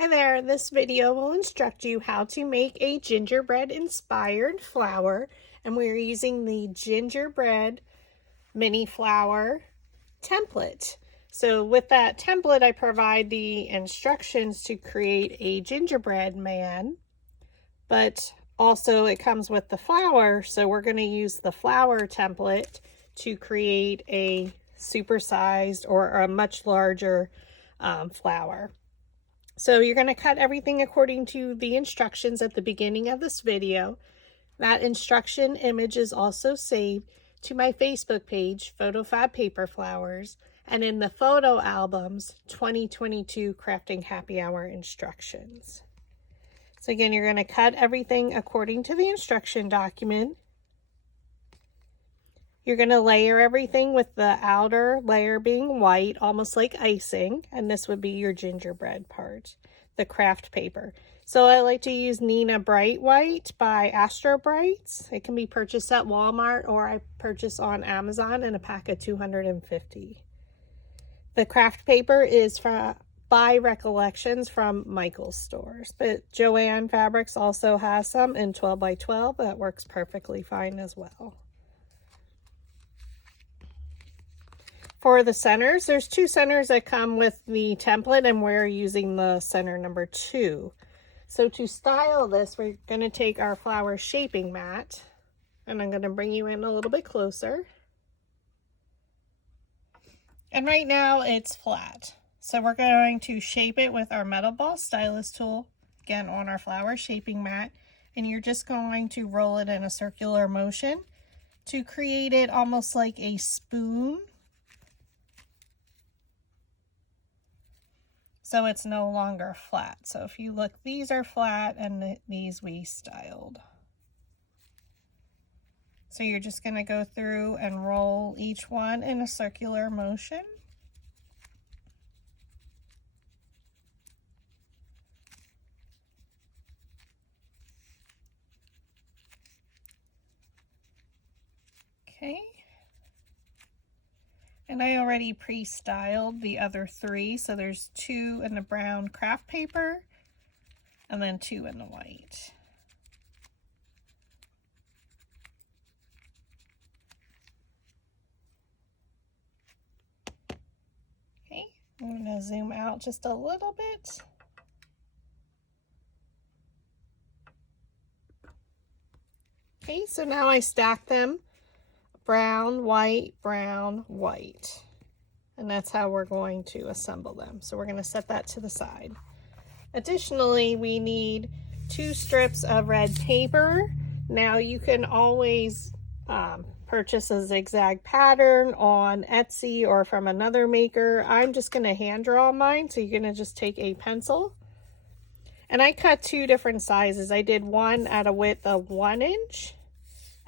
Hi there, this video will instruct you how to make a gingerbread inspired flower, and we're using the Gingerbread Mini Flower template. So with that template, I provide the instructions to create a gingerbread man, but also it comes with the flower, so we're going to use the flower template to create a supersized or a much larger flower. So you're going to cut everything according to the instructions at the beginning of this video. That instruction image is also saved to my Facebook page, PhotoFabPaperFlowers, and in the photo albums, 2022 Crafting Happy Hour instructions. So again, you're going to cut everything according to the instruction document. You're going to layer everything with the outer layer being white, almost like icing, and this would be your gingerbread part, the craft paper. So I like to use Nina Bright White by Astro Brights. It can be purchased at Walmart, or I purchase on Amazon in a pack of 250. The craft paper is by Recollections from Michael's stores, but Joann Fabrics also has some in 12 by 12 that works perfectly fine as well. For the centers, there's two centers that come with the template, and we're using the center number 2. So to style this, we're going to take our flower shaping mat, and I'm going to bring you in a little bit closer. And right now it's flat. So we're going to shape it with our metal ball stylus tool, again on our flower shaping mat, and you're just going to roll it in a circular motion to create it almost like a spoon. So it's no longer flat. So if you look, these are flat and these we styled. So you're just going to go through and roll each one in a circular motion. Okay. And I already pre-styled the other 3, so there's 2 in the brown craft paper and then 2 in the white. Okay, I'm going to zoom out just a little bit. Okay, so now I stack them. Brown, white, brown, white. And that's how we're going to assemble them. So we're going to set that to the side. Additionally, we need 2 strips of red paper. Now you can always purchase a zigzag pattern on Etsy or from another maker. I'm just going to hand draw mine. So you're going to just take a pencil. And I cut 2 different sizes. I did one at a width of 1 inch.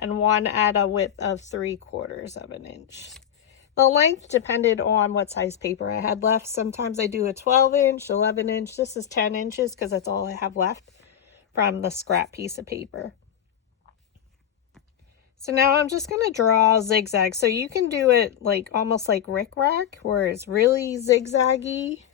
And one at a width of 3/4 of an inch. The length depended on what size paper I had left. Sometimes I do a 12 inch, 11 inch. This is 10 inches because that's all I have left from the scrap piece of paper. So now I'm just going to draw zigzags. So you can do it like almost like rickrack, where it's really zigzaggy.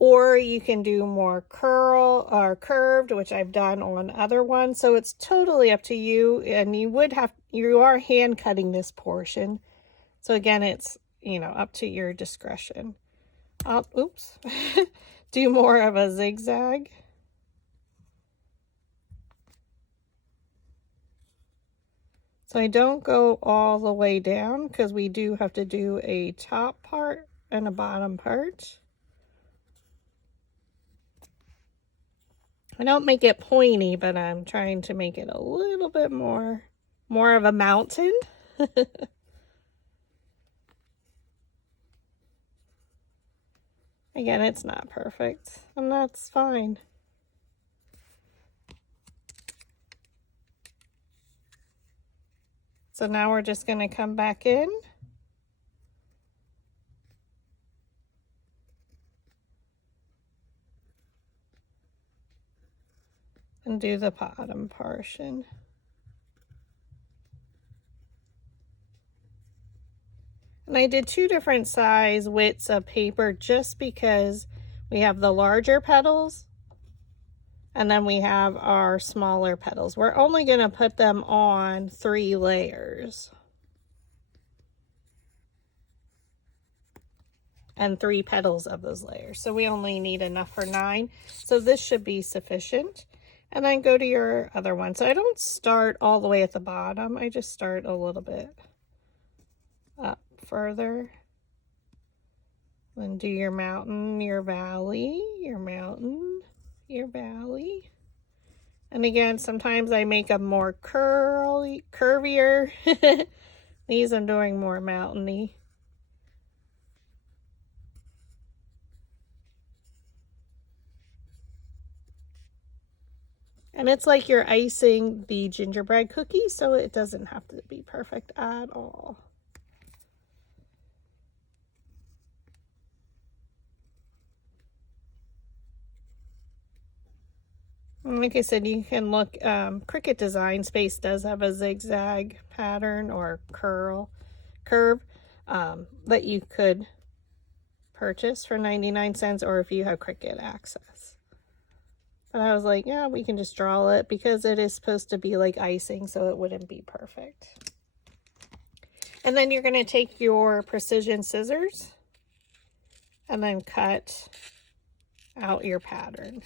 Or you can do more curl or curved, which I've done on other ones. So it's totally up to you. And you are hand cutting this portion. So again, it's, up to your discretion. Oops. Do more of a zigzag. So I don't go all the way down because we do have to do a top part and a bottom part. I don't make it pointy, but I'm trying to make it a little bit more of a mountain. Again, it's not perfect, and that's fine. So now we're just going to come back in. And do the bottom portion. And I did 2 different size widths of paper just because We have the larger petals, and then we have our smaller petals. We're only going to put them on 3 layers. And 3 petals of those layers. So we only need enough for 9. So this should be sufficient. And then go to your other one. So I don't start all the way at the bottom. I just start a little bit up further. Then do your mountain, your valley, your mountain, your valley. And again, sometimes I make them more curvier. These I'm doing more mountainy. And it's like you're icing the gingerbread cookie, so it doesn't have to be perfect at all. And like I said, you can look, Cricut Design Space does have a zigzag pattern or curve that you could purchase for 99 cents, or if you have Cricut access. But I was like, yeah, we can just draw it because it is supposed to be like icing, so it wouldn't be perfect. And then you're going to take your precision scissors and then cut out your pattern.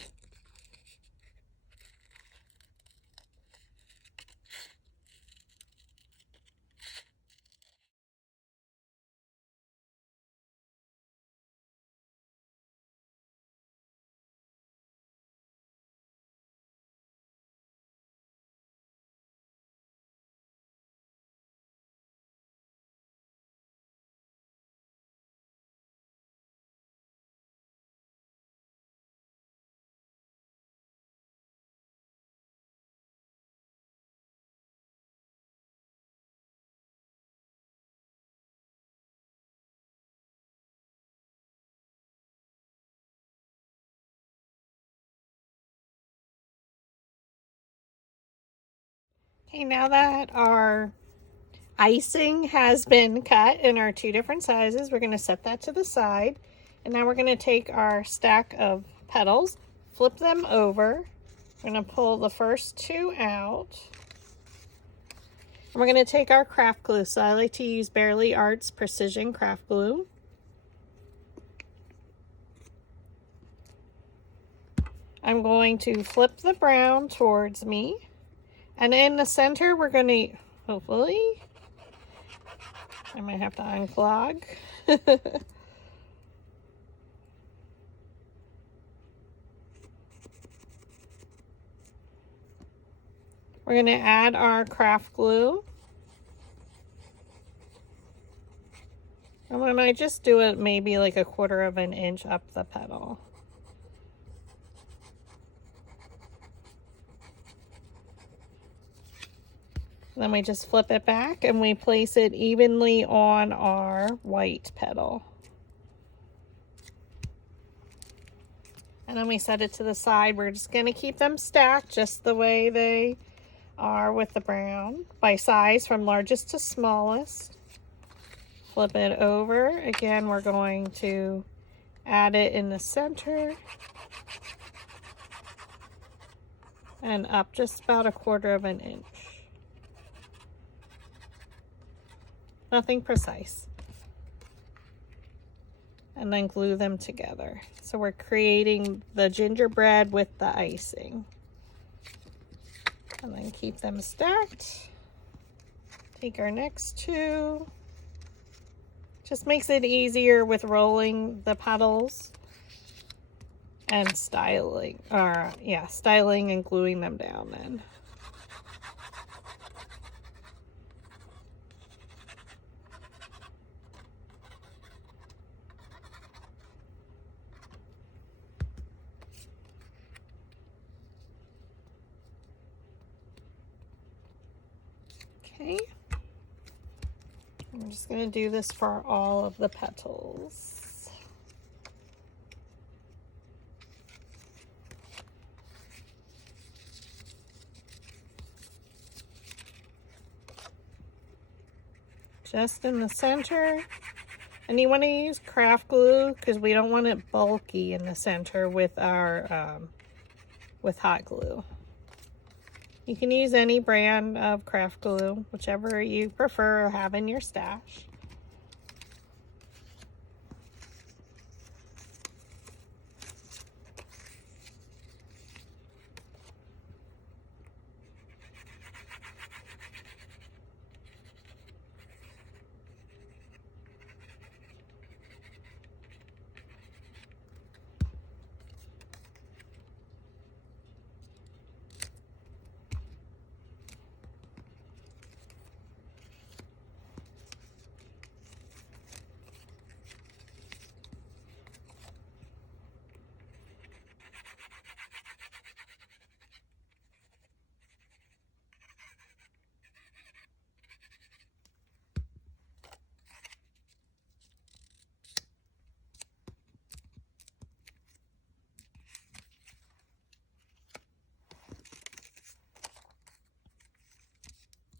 Okay, now that our icing has been cut in our 2 different sizes, we're going to set that to the side. And now we're going to take our stack of petals, flip them over. We're going to pull the first 2 out. And we're going to take our craft glue. So I like to use Bearly Arts Precision Craft Glue. I'm going to flip the brown towards me. And in the center, we're going to, hopefully, I might have to unclog. We're going to add our craft glue. And when I just do it maybe like a 1/4 of an inch up the petal. Then we just flip it back and we place it evenly on our white petal. And then we set it to the side. We're just going to keep them stacked just the way they are with the brown by size from largest to smallest. Flip it over. Again, we're going to add it in the center and up just about a 1/4 of an inch. Nothing precise. And then glue them together. So we're creating the gingerbread with the icing. And then keep them stacked. Take our next 2. Just makes it easier with rolling the petals and styling, or yeah, styling and gluing them down then. Okay. I'm just going to do this for all of the petals. Just in the center, And you want to use craft glue because we don't want it bulky in the center with our with hot glue. You can use any brand of craft glue, whichever you prefer or have in your stash.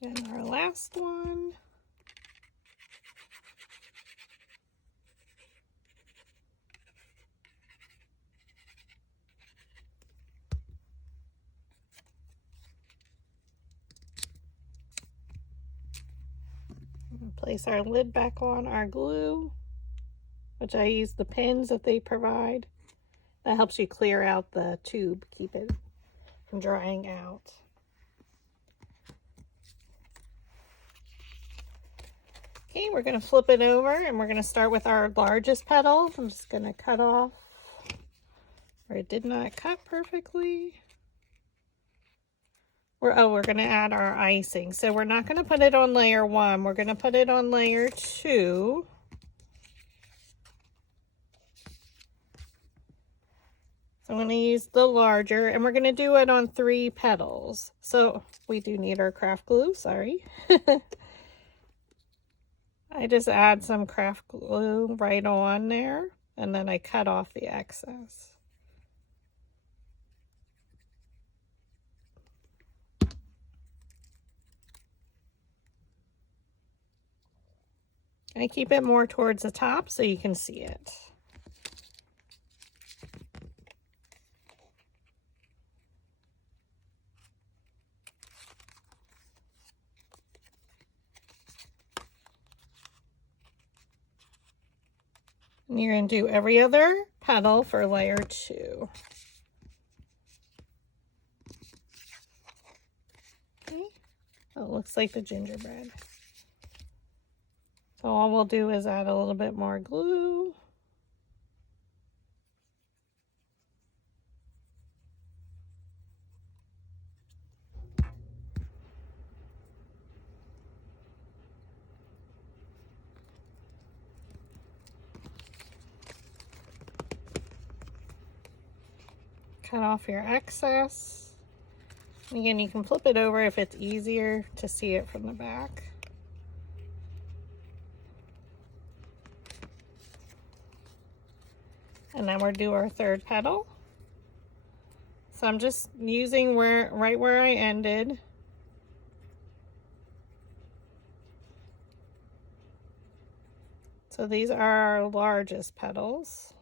And our last one. Place our lid back on our glue, which I use the pins that they provide. That helps you clear out the tube, keep it from drying out. Okay, we're going to flip it over and we're going to start with our largest petal. I'm just going to cut off where it did not cut perfectly. We're going to add our icing. So we're not going to put it on layer 1. We're going to put it on layer 2. So I'm going to use the larger, and we're going to do it on 3 petals. So we do need our craft glue, sorry. I just add some craft glue right on there, and then I cut off the excess. I keep it more towards the top so you can see it. And you're going to do every other petal for layer 2. Okay. Oh, it looks like the gingerbread. So all we'll do is add a little bit more glue. Cut off your excess. And again, you can flip it over if it's easier to see it from the back. And then we'll do our 3rd petal. So I'm just using right where I ended. So these are our largest petals.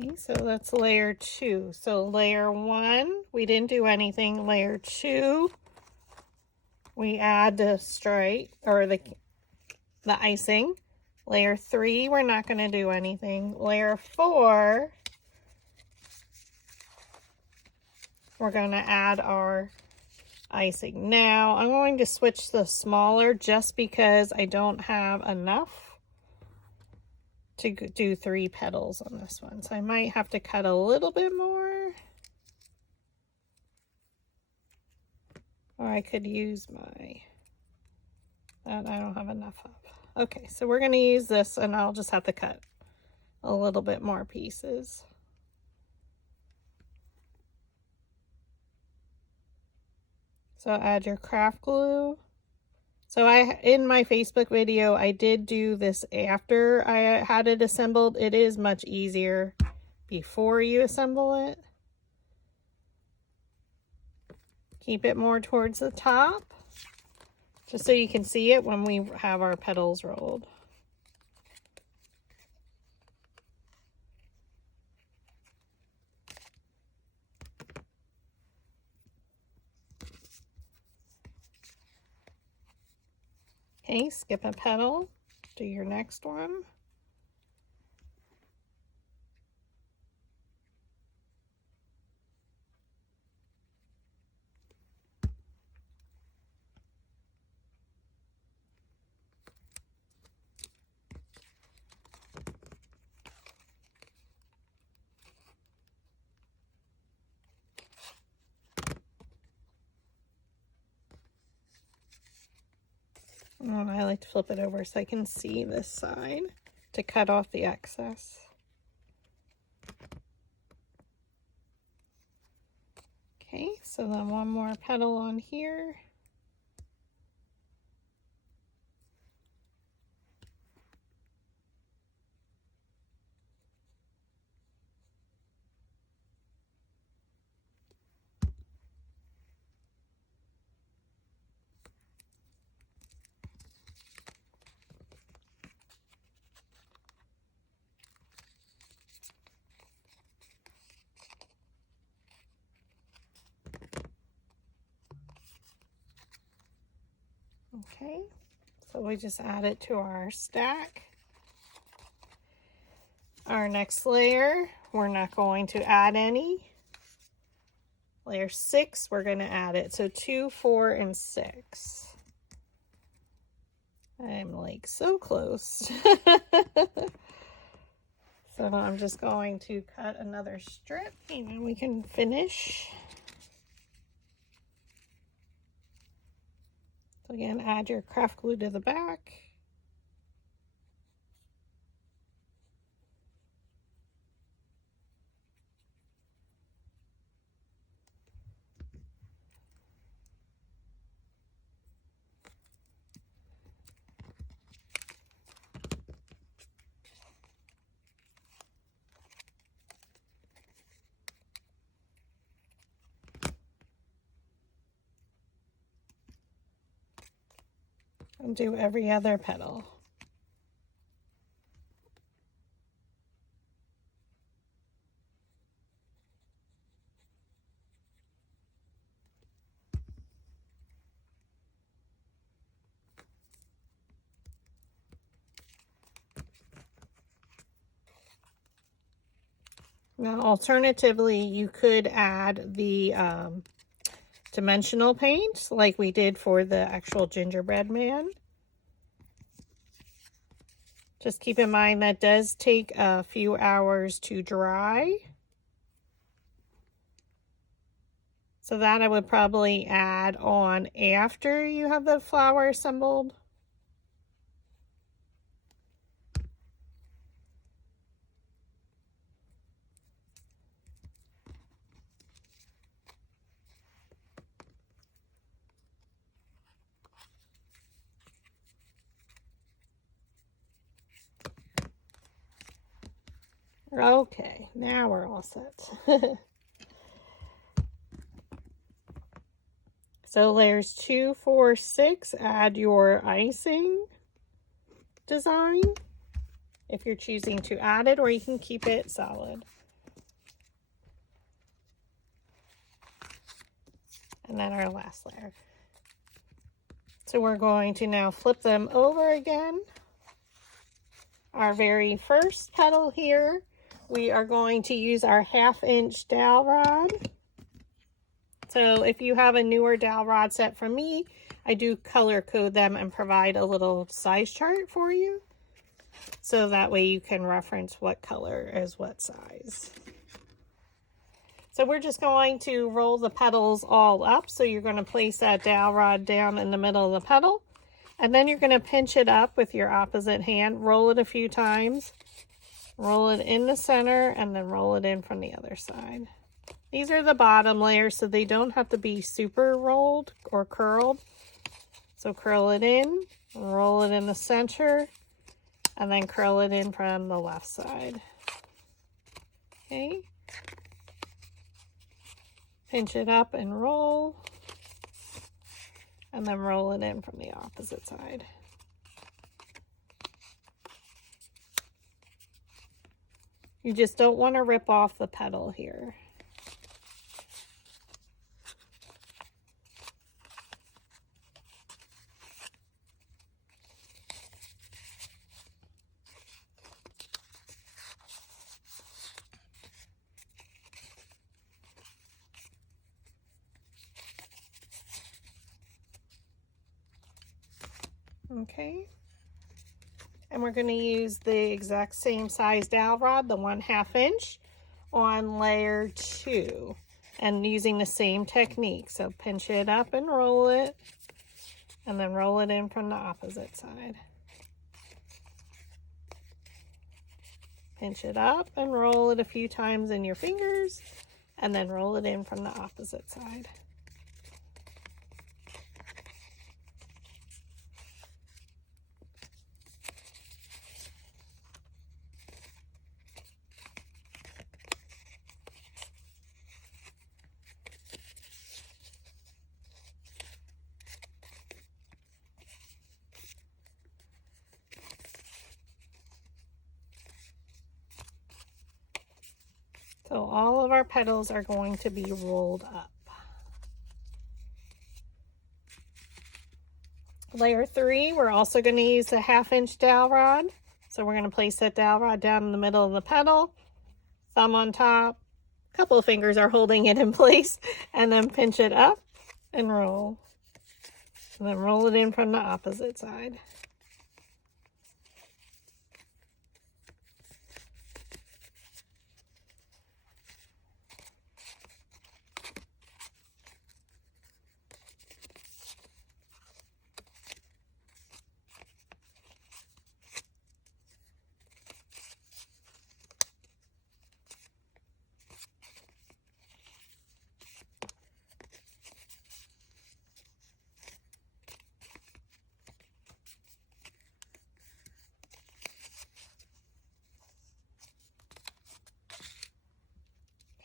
Okay, so that's layer 2. So layer 1, we didn't do anything. Layer 2, we add the stripe or the icing. Layer 3, we're not going to do anything. Layer 4, we're going to add our icing. Now I'm going to switch the smaller just because I don't have enough to do 3 petals on this one. So I might have to cut a little bit more. Or I could use that I don't have enough of. Okay, so we're going to use this and I'll just have to cut a little bit more pieces. So add your craft glue. So in my Facebook video, I did do this after I had it assembled. It is much easier before you assemble it. Keep it more towards the top, just so you can see it when we have our petals rolled. Okay, skip a petal, do your next one. And I like to flip it over so I can see this side to cut off the excess. Okay, so then one more petal on here. Okay, so we just add it to our stack. Our next layer, we're not going to add any. Layer 6, we're going to add it. So 2, 4, and 6. I'm like so close. So I'm just going to cut another strip and then we can finish. So again, add your craft glue to the back. And do every other petal. Now, alternatively, you could add the dimensional paint like we did for the actual gingerbread man. Just keep in mind that does take a few hours to dry. So that I would probably add on after you have the flower assembled. Okay, now we're all set. So layers 2, 4, 6, add your icing design if you're choosing to add it, or you can keep it solid. And then our last layer. So we're going to now flip them over again. Our very first petal here, we are going to use our 1/2 inch dowel rod. So if you have a newer dowel rod set from me, I do color code them and provide a little size chart for you. So that way you can reference what color is what size. So we're just going to roll the petals all up. So you're going to place that dowel rod down in the middle of the petal. And then you're going to pinch it up with your opposite hand. Roll it a few times. Roll it in the center and then roll it in from the other side. These are the bottom layers, so they don't have to be super rolled or curled. So curl it in, roll it in the center, and then curl it in from the left side. Okay. Pinch it up and roll, and then roll it in from the opposite side. You just don't want to rip off the petal here. Okay, and we're going to use the exact same size dowel rod, the 1/2 inch, on layer 2, and using the same technique. So pinch it up and roll it, and then roll it in from the opposite side. Pinch it up and roll it a few times in your fingers, and then roll it in from the opposite side. So all of our petals are going to be rolled up. Layer 3, we're also going to use a 1/2 inch dowel rod. So we're going to place that dowel rod down in the middle of the petal, thumb on top, a couple of fingers are holding it in place, and then pinch it up and roll. And then roll it in from the opposite side.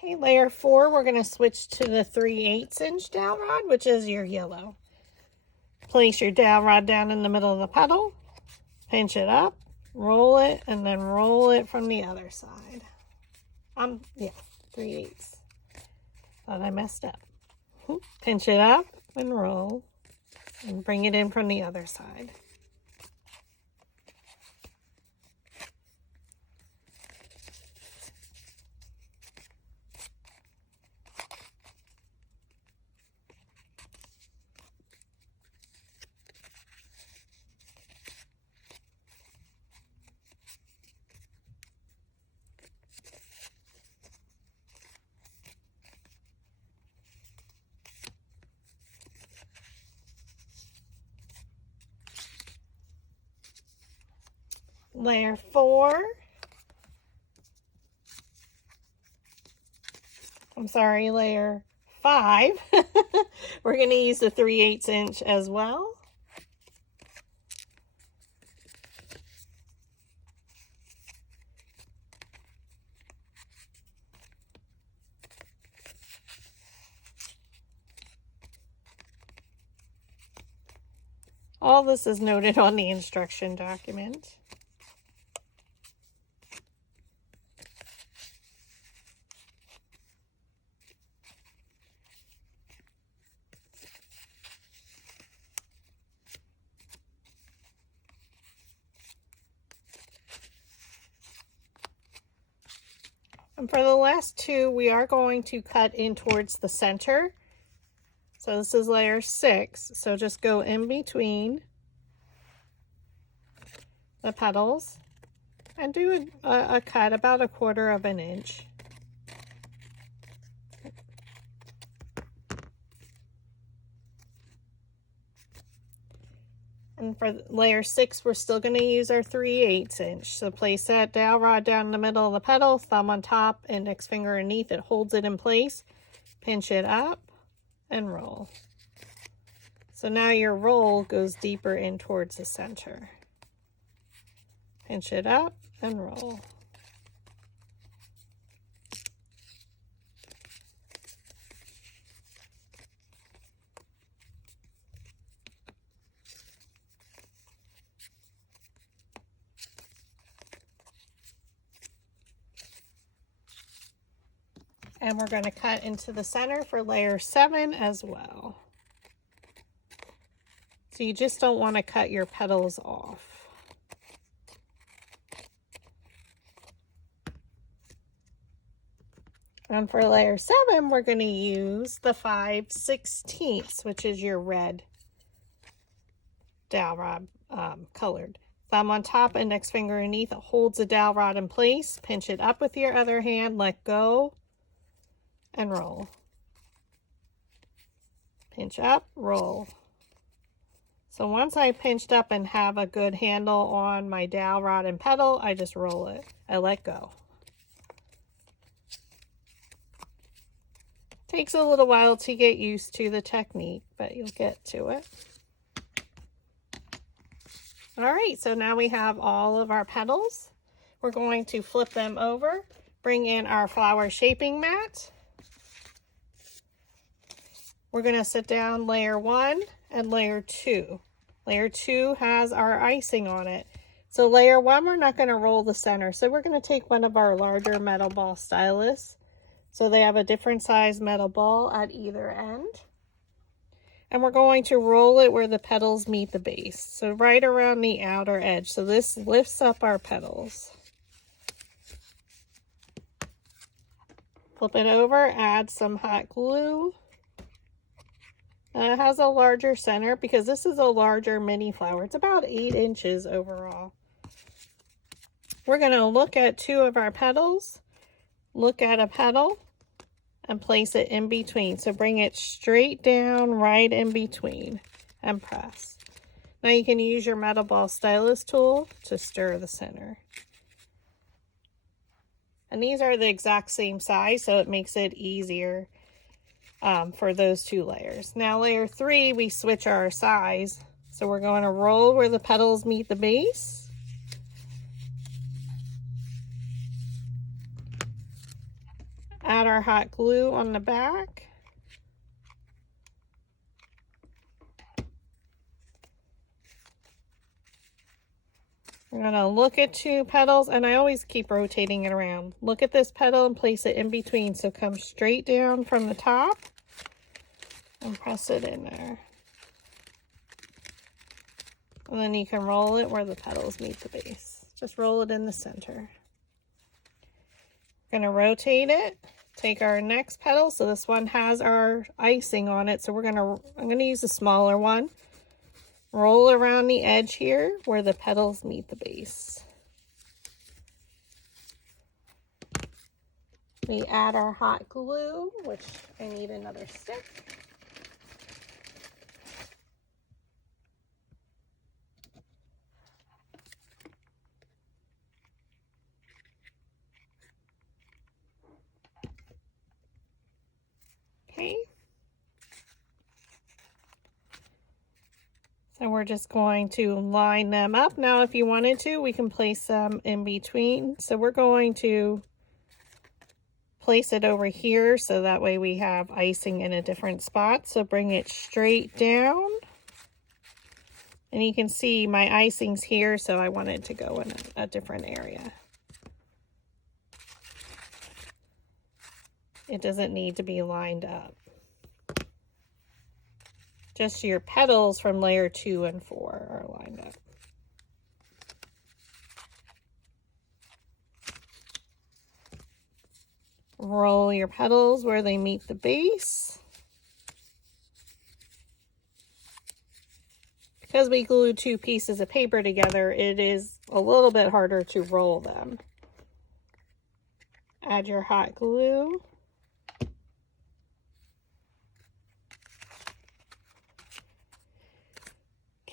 Okay, layer 4, we're going to switch to the 3/8 inch dowel rod, which is your yellow. Place your dowel rod down in the middle of the petal, pinch it up, roll it, and then roll it from the other side. Yeah, 3/8. Thought I messed up. Pinch it up and roll, and bring it in from the other side. Layer 4. Layer 5. We're going to use the 3/8 inch as well. All this is noted on the instruction document. And for the last 2, we are going to cut in towards the center. So this is layer 6. So just go in between the petals and do a cut about 1/4 inch. And for layer 6, we're still going to use our 3/8 inch. So place that dowel rod down in the middle of the petal, thumb on top, index finger underneath. It holds it in place. Pinch it up and roll. So now your roll goes deeper in towards the center. Pinch it up and roll. And we're going to cut into the center for layer 7 as well. So you just don't want to cut your petals off. And for layer 7, we're going to use the 5/16, which is your red dowel rod colored. Thumb on top, index finger underneath. It holds the dowel rod in place. Pinch it up with your other hand, let go, and roll. Pinch up, roll. So once I pinched up and have a good handle on my dowel rod and petal, I just roll it. I let go. Takes a little while to get used to the technique, but you'll get to it. All right, so now we have all of our petals. We're going to flip them over, bring in our flower shaping mat. We're going to sit down layer 1 and layer 2. Layer 2 has our icing on it. So layer 1, we're not going to roll the center. So we're going to take one of our larger metal ball stylus. So they have a different size metal ball at either end. And we're going to roll it where the petals meet the base. So right around the outer edge. So this lifts up our petals. Flip it over, add some hot glue. And it has a larger center because this is a larger mini flower. It's about 8 inches overall. We're going to look at 2 of our petals, look at a petal, and place it in between. So bring it straight down right in between and press. Now you can use your metal ball stylus tool to stir the center. And these are the exact same size, so it makes it easier for those 2 layers. Now layer 3, we switch our size. So we're going to roll where the petals meet the base. Add our hot glue on the back. We're going to look at 2 petals, and I always keep rotating it around. Look at this petal and place it in between. So come straight down from the top and press it in there. And then you can roll it where the petals meet the base. Just roll it in the center. We're going to rotate it. Take our next petal. So this one has our icing on it. So I'm going to use a smaller one. Roll around the edge here where the petals meet the base. We add our hot glue, which I need another stick. Okay. So we're just going to line them up. Now, if you wanted to, we can place them in between. So we're going to place it over here so that way we have icing in a different spot. So bring it straight down. And you can see my icing's here, so I wanted to go in a different area. It doesn't need to be lined up. Just your petals from layer 2 and 4 are lined up. Roll your petals where they meet the base. Because we glued 2 pieces of paper together, it is a little bit harder to roll them. Add your hot glue.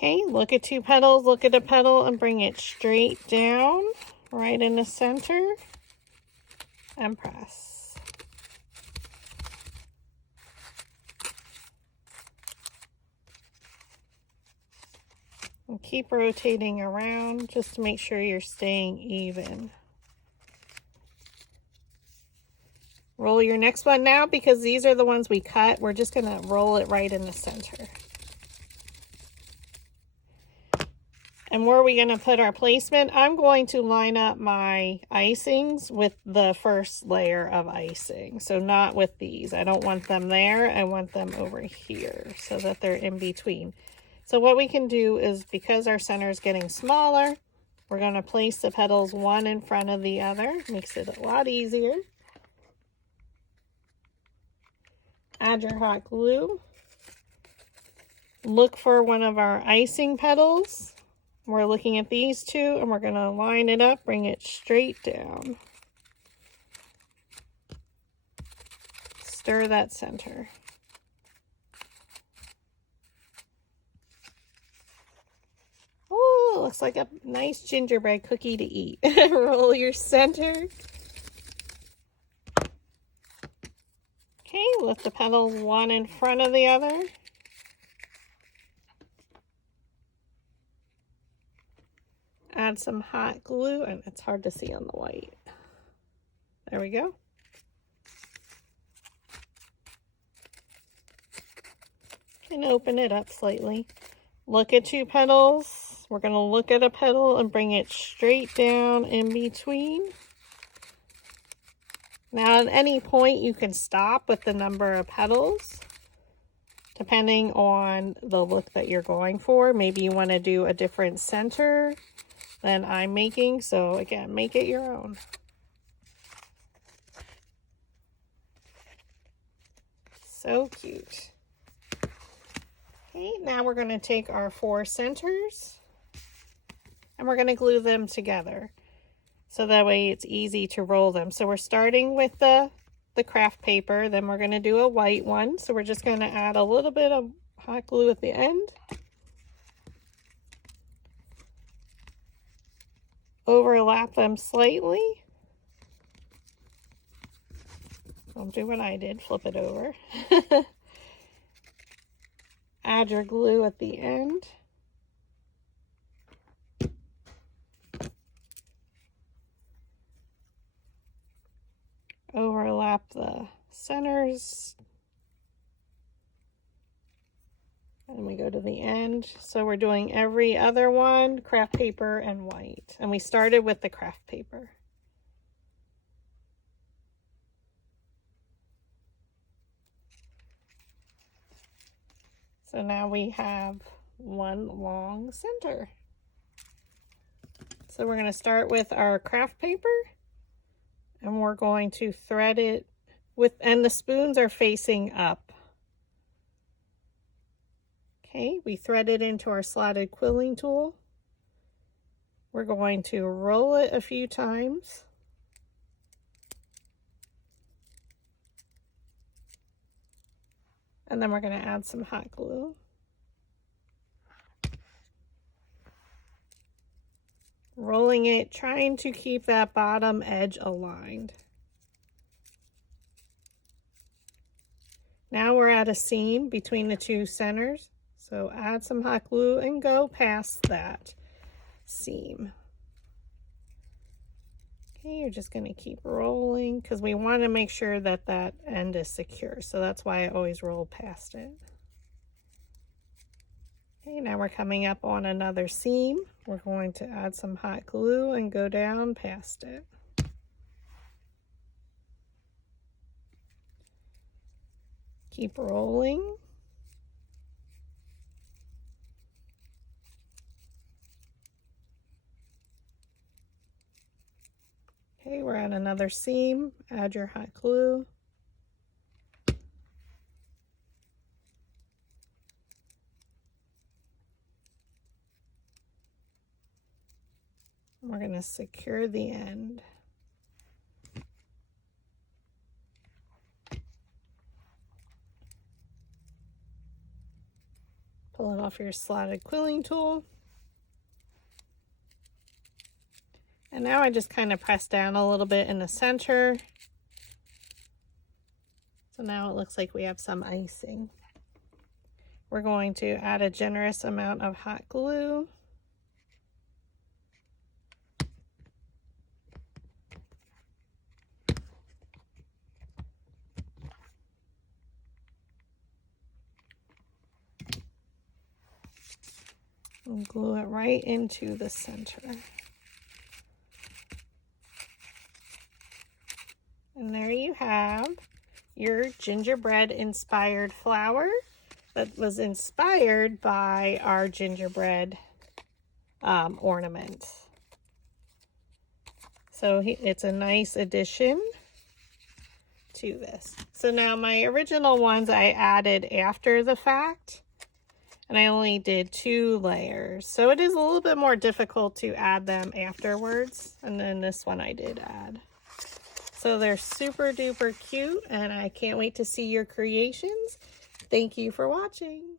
Okay, look at two petals, look at a petal, and bring it straight down, right in the center, and press. And keep rotating around just to make sure you're staying even. Roll your next one now, because these are the ones we cut. We're just going to roll it right in the center. And where are we going to put our placement? I'm going to line up my icings with the first layer of icing. So not with these. I don't want them there. I want them over here so that they're in between. So what we can do is, because our center is getting smaller, we're going to place the petals one in front of the other. Makes it a lot easier. Add your hot glue. Look for one of our icing petals. We're looking at these two, and we're going to line it up, bring it straight down. Stir that center. Oh, looks like a nice gingerbread cookie to eat. Roll your center. Okay, lift the petals one in front of the other. Add some hot glue, and it's hard to see on the white. There we go. And open it up slightly. Look at two petals. We're going to look at a petal and bring it straight down in between. Now, at any point, you can stop with the number of petals, depending on the look that you're going for. Maybe you want to do a different center than I'm making. So again, make it your own. So cute. Okay, now we're going to take our 4 centers and we're going to glue them together. So that way it's easy to roll them. So we're starting with the craft paper, then we're going to do a white one. So we're just going to add a little bit of hot glue at the end. Overlap them slightly. Don't do what I did, flip it over. Add your glue at the end. Overlap the centers. And we go to the end. So we're doing every other one, craft paper and white. And we started with the craft paper. So now we have one long center. So we're going to start with our craft paper. And we're going to thread it with, and the spoons are facing up. Okay, we thread it into our slotted quilling tool. We're going to roll it a few times. And then we're going to add some hot glue. Rolling it, trying to keep that bottom edge aligned. Now we're at a seam between the 2 centers. So add some hot glue and go past that seam. Okay, you're just going to keep rolling because we want to make sure that that end is secure. So that's why I always roll past it. Okay, now we're coming up on another seam. We're going to add some hot glue and go down past it. Keep rolling. Okay, we're at another seam. Add your hot glue. We're going to secure the end. Pull it off your slotted quilling tool. And now I just kind of press down a little bit in the center. So now it looks like we have some icing. We're going to add a generous amount of hot glue. And glue it right into the center. And there you have your gingerbread inspired flower that was inspired by our gingerbread ornament. So it's a nice addition to this. So now my original ones I added after the fact, and I only did 2 layers. So it is a little bit more difficult to add them afterwards. And then this one I did add. So they're super duper cute, and I can't wait to see your creations. Thank you for watching.